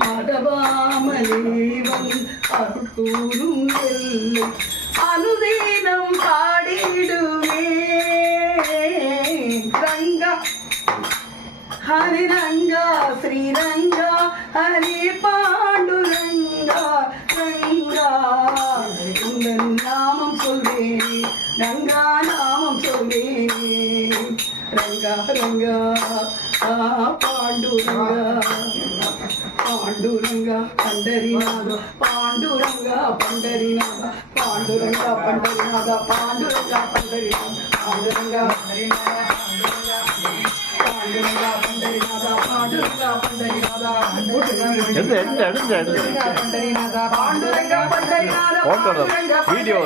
மடவாமலேவன் அருட்கூறும் எல்லை அனுதீனம் பாடிடுவே ரங்கா ஹரி ரங்கா ஸ்ரீரங்கா ஹரி பாண்டுரங்கா ரங்கா உங்கள் நாமம் சொல்வேன் ரங்கா நாமம் சொல்வேன் ரங்கா ரங்கா பாண்டுரங்கா பாண்டுரங்கா பண்டரிநாத பாண்டுரங்கா பண்டரிநாத பாண்டுரங்கா பண்டரிநாத பாண்டுரங்கா பண்டரிநாத பாண்டுரங்கா பாண்டுரங்கா பண்டரிநாத பாண்டுரங்கா பண்டரிநாத பண்டரிநாத பாண்டுரங்கா பண்டரிநாத வீடியோ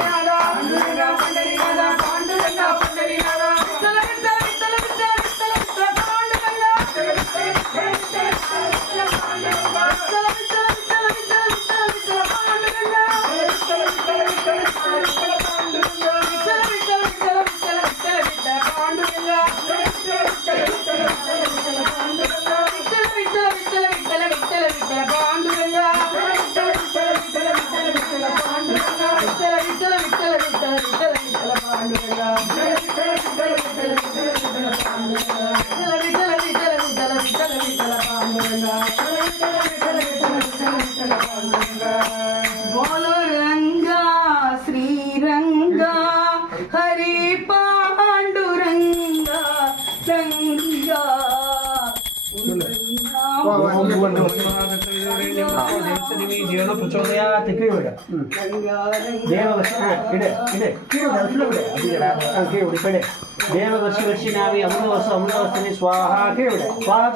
பாண்டுரங்கா பண்டரிநாத பாண்டுரங்கா பண்டரிநாத बोलो रंगा श्रीरंगा हरि पांडुरंगा रंगा देववर्षि वर्षिणामि अमृतवर्ष अमृतवर्षनि स्वाहा स्वाहा